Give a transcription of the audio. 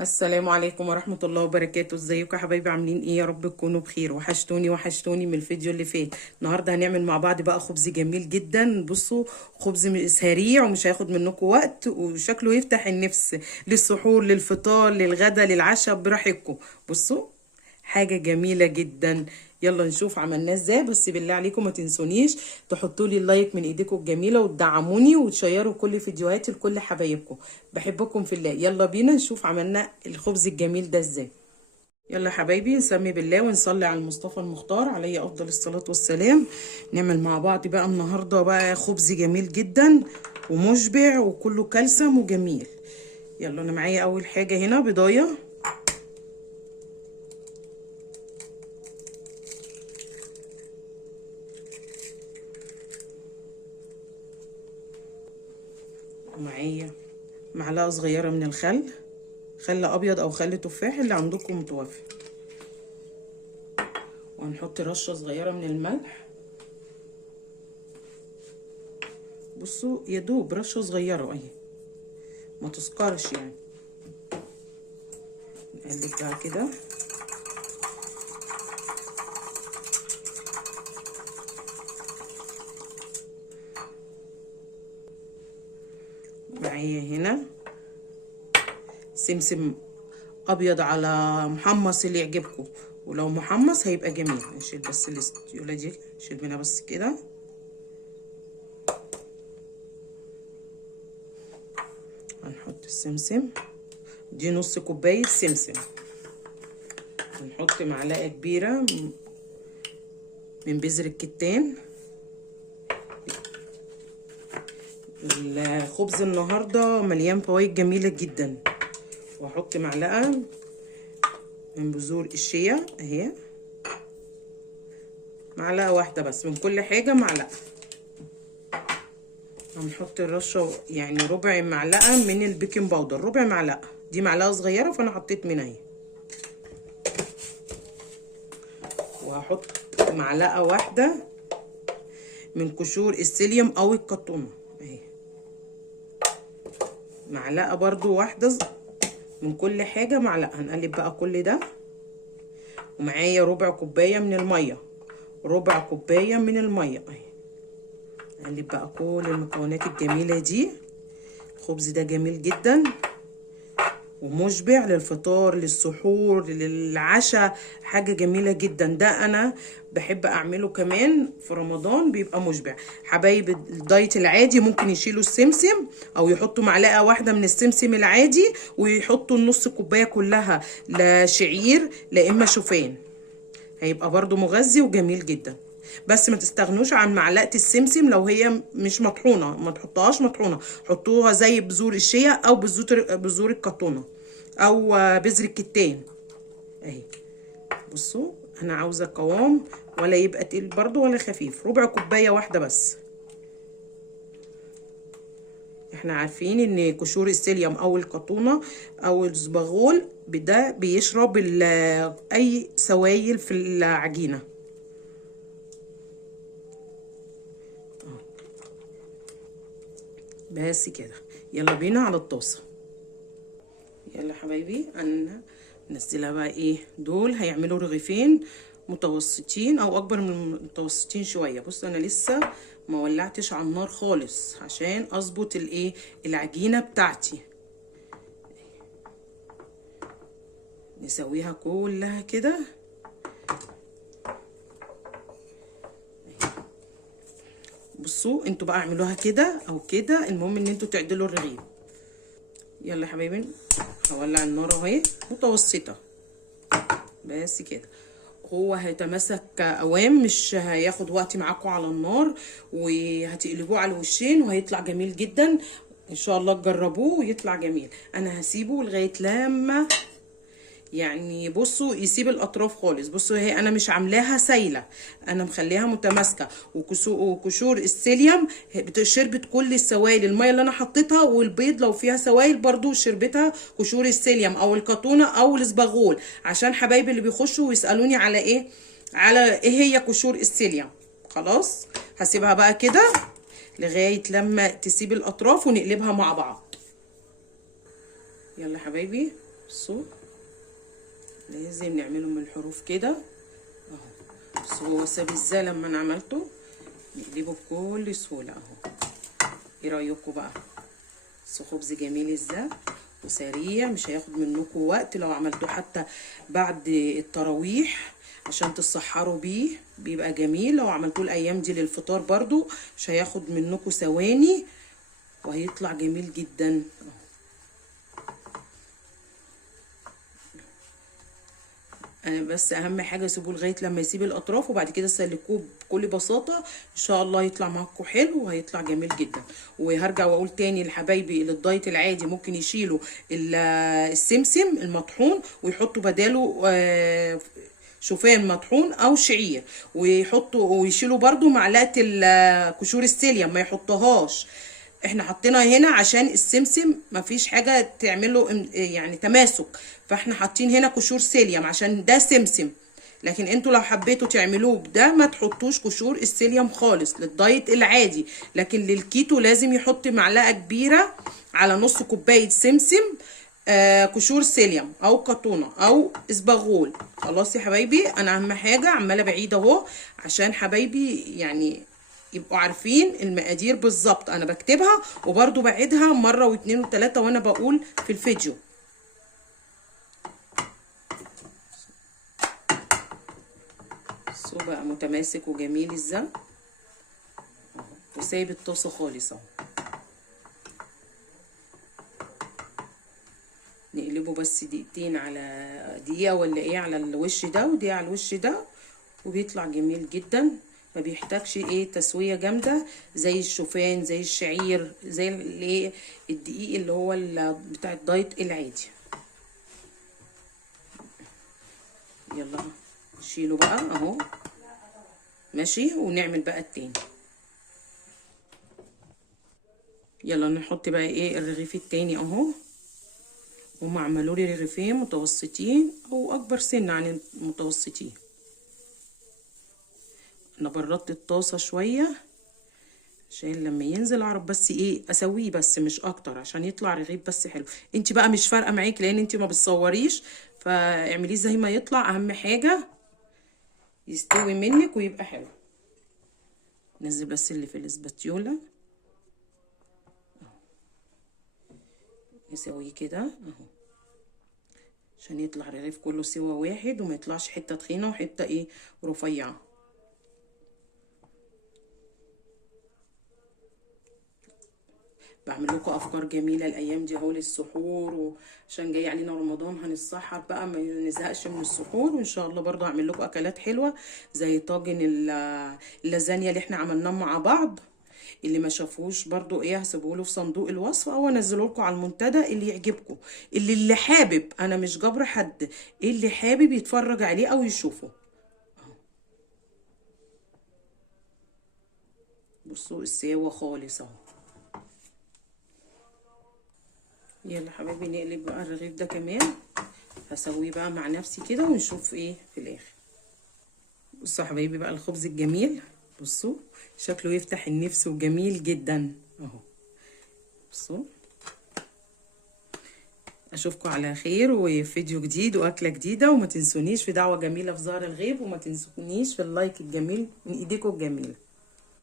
السلام عليكم ورحمة الله وبركاته. ازيكم يا حبايبي؟ عاملين ايه؟ يا رب تكونوا بخير. وحشتوني من الفيديو اللي فات. النهارده هنعمل مع بعض بقى خبز جميل جدا. بصوا، خبز سريع ومش هياخد منكم وقت وشكله يفتح النفس للسحور، للفطار، للغدا، للعشاء، براحتكم. بصوا، حاجة جميلة جدا. يلا نشوف عملناه ازاي. بس بالله عليكم ما تنسونيش تحطوا لي اللايك من ايديكم الجميله وتدعموني وتشيروا كل فيديوهاتي لكل حبايبكم. بحبكم في الله. يلا بينا نشوف عملنا الخبز الجميل ده ازاي. يلا يا حبايبي، نسمي بالله ونصلي على المصطفى المختار عليه افضل الصلاه والسلام. نعمل مع بعض بقى النهارده بقى خبز جميل جدا ومشبع وكله كلسم وجميل. يلا، انا معايا اول حاجه هنا بيضايه، ومعايا معلقه صغيره من الخل، خل ابيض او خل تفاح اللي عندكم متوفر، وهنحط رشه صغيره من الملح. بصوا، يا دوب رشه صغيره اهي، ما تسكرش يعني. نقلب بقى كده. معايا هنا سمسم ابيض على محمص اللي يعجبكم، ولو محمص هيبقى جميل. نشيل بس الاستيوله دي، نشيل منها بس كده. هنحط السمسم دي نص كوبايه سمسم. هنحط معلقه كبيره من بذر الكتان. الخبز النهارده مليان فوايد جميله جدا. واحط معلقه من بذور الشيا اهي، معلقه واحده بس من كل حاجه، معلقه. هنحط الرشه يعني ربع معلقه من البيكنج باودر، ربع معلقه، دي معلقه صغيره فانا حطيت منها اهي. وهحط معلقه واحده من قشور السيليوم او الكتونه اهي، معلقه برضو واحده من كل حاجه، معلقه. هنقلب بقى كل ده. ومعايا ربع كوبايه من الميه، ربع كوبايه من الميه اهي. نقلب بقى كل المكونات الجميله دي. الخبز ده جميل جدا ومشبع للفطار، للسحور، للعشاء، حاجة جميلة جدا. ده انا بحب اعمله كمان في رمضان، بيبقى مشبع. حبايب الدايت العادي ممكن يشيلوا السمسم او يحطوا معلقة واحدة من السمسم العادي ويحطوا النص كوباية كلها لا شعير لا اما شوفان، هيبقى برضو مغذي وجميل جدا. بس ما تستغنوش عن معلقه السمسم لو هي مش مطحونه، ما تحطوهاش مطحونه، حطوها زي بذور الشيا او بذور الكتونه او بذر الكتان اهي. بصوا، انا عاوزه قوام ولا يبقى تقيل برضو ولا خفيف، ربع كوبايه واحده بس. احنا عارفين ان قشور السيليوم او الكتونه او الزبغول ده بيشرب اي سوائل في العجينه. بس كده، يلا بينا على الطاسه. يلا حبايبي، انا نزلها بقى ايه. دول هيعملوا رغيفين متوسطين او اكبر من المتوسطين شويه. بص، انا لسه ما ولعتش على النار خالص عشان اظبط الايه العجينه بتاعتي. نسويها كلها كده. بصوا، انتوا بقى اعملوها كده او كده، المهم ان انتوا تعدلوا الرغيف. يلا يا حبايبي، هولع النار اهي متوسطه. بس كده، هو هيتماسك قوام، مش هياخد وقت معاكم على النار، وهتقلبوه على الوشين وهيطلع جميل جدا. ان شاء الله تجربوه ويطلع جميل. انا هسيبه لغايه لما يعني بصوا يسيب الاطراف خالص. بصوا، هي انا مش عاملاها سايله، انا مخليها متماسكه. وقشور السيليوم شربت كل السوائل، الميه اللي انا حطيتها، والبيض لو فيها سوائل برضو شربتها قشور السيليوم او الكتونه او الاسبغول. عشان حبايبي اللي بيخشوا ويسالوني على ايه هي قشور السيليوم. خلاص، هسيبها بقى كده لغايه لما تسيب الاطراف ونقلبها مع بعض. يلا حبايبي، بصوا لازم نعمله من الحروف كده اهو. بصوا هو ساب ازاي لما انا عملته، نقلبه بكل سهوله اهو. ايه رايكم بقى؟ بصوا خبز جميل ازاي وسريع، مش هياخد منكم وقت لو عملتوه حتى بعد التراويح عشان تسحروا بيه، بيبقى جميل. لو عملتوه الايام دي للفطار برضو مش هياخد منكم ثواني وهيطلع جميل جدا. انا بس اهم حاجه سيبوه لغايه لما يسيب الاطراف وبعد كده سلكوه بكل بساطه، ان شاء الله يطلع معاكم حلو وهيطلع جميل جدا. وهرجع واقول تاني لحبايبي للدايت العادي ممكن يشيلوا السمسم المطحون ويحطوا بداله شوفان مطحون او شعير، ويحطوا ويشيلوا برضو معلقه قشور السيليوم ما يحطوهاش. احنا حطينا هنا عشان السمسم مفيش حاجه تعمله يعني تماسك، فاحنا حاطين هنا قشور سيليوم عشان ده سمسم. لكن انتوا لو حبيتوا تعملوه بده ما تحطوش قشور السيليوم خالص للدايت العادي. لكن للكيتو لازم يحط معلقه كبيره على نص كوبايه سمسم قشور سيليوم او قطونه او اسبغول. خلاص يا حبايبي، انا اهم حاجه عماله بعيد اهو عشان حبايبي يعني يبقوا عارفين المقادير بالظبط. انا بكتبها وبرضو بعيدها مره واتنين وتلاته وانا بقول في الفيديو. بصوا بقى متماسك وجميل ازاي وسايب الطاسه خالص اهو. نقلبه بس دقيقتين على دقيقه ولا ايه على الوش ده ودقيقه على الوش ده وبيطلع جميل جدا. ما بيحتاجش ايه تسويه جامده زي الشوفان زي الشعير زي الايه الدقيق اللي هو بتاع الدايت العادي. يلا نشيله بقى اهو ماشي ونعمل بقى التاني. يلا نحط بقى ايه الرغيف التاني اهو. هم عملوا لي رغيفين متوسطين او اكبر سن عن المتوسطين. انا بردت الطاسه شويه عشان لما ينزل اعرف بس ايه اسويه بس مش اكتر عشان يطلع رغيف بس حلو. انت بقى مش فارقه معاكي لان انت ما بتصوريش، فاعمليه زي ما يطلع. اهم حاجه يستوي منك ويبقى حلو. نزل بس اللي في الاسباتيولا نسويه كده اهو عشان يطلع الرغيف كله سوا واحد وما يطلعش حته تخينه وحته ايه رفيعه. بعمل لكم افكار جميله الايام دي اهو للسحور، وعشان جاي علينا رمضان هنتسحر بقى ما نزهقش من السحور. وان شاء الله برضو هعمل لكم اكلات حلوه زي طاجن اللازانيا اللي احنا عملناه مع بعض. اللي ما شافوش برضو ايه هسيبه له في صندوق الوصف او انزله لكم على المنتدى اللي يعجبكم. اللي حابب، انا مش جبر حد، اللي حابب يتفرج عليه او يشوفه. بصوا السوا خالص اهو. يلا حبايبي نقلب بقى الرغيف ده كمان، هسويه بقى مع نفسي كده ونشوف ايه في الاخر. بصوا يا حبايبي بقى الخبز الجميل، بصوا شكله يفتح النفس وجميل جدا اهو. بصوا اشوفكم على خير وفيديو جديد واكله جديده، وما تنسونيش في دعوه جميله في ظهر الغيب، وما تنسونيش في اللايك الجميل من ايديكم الجميله.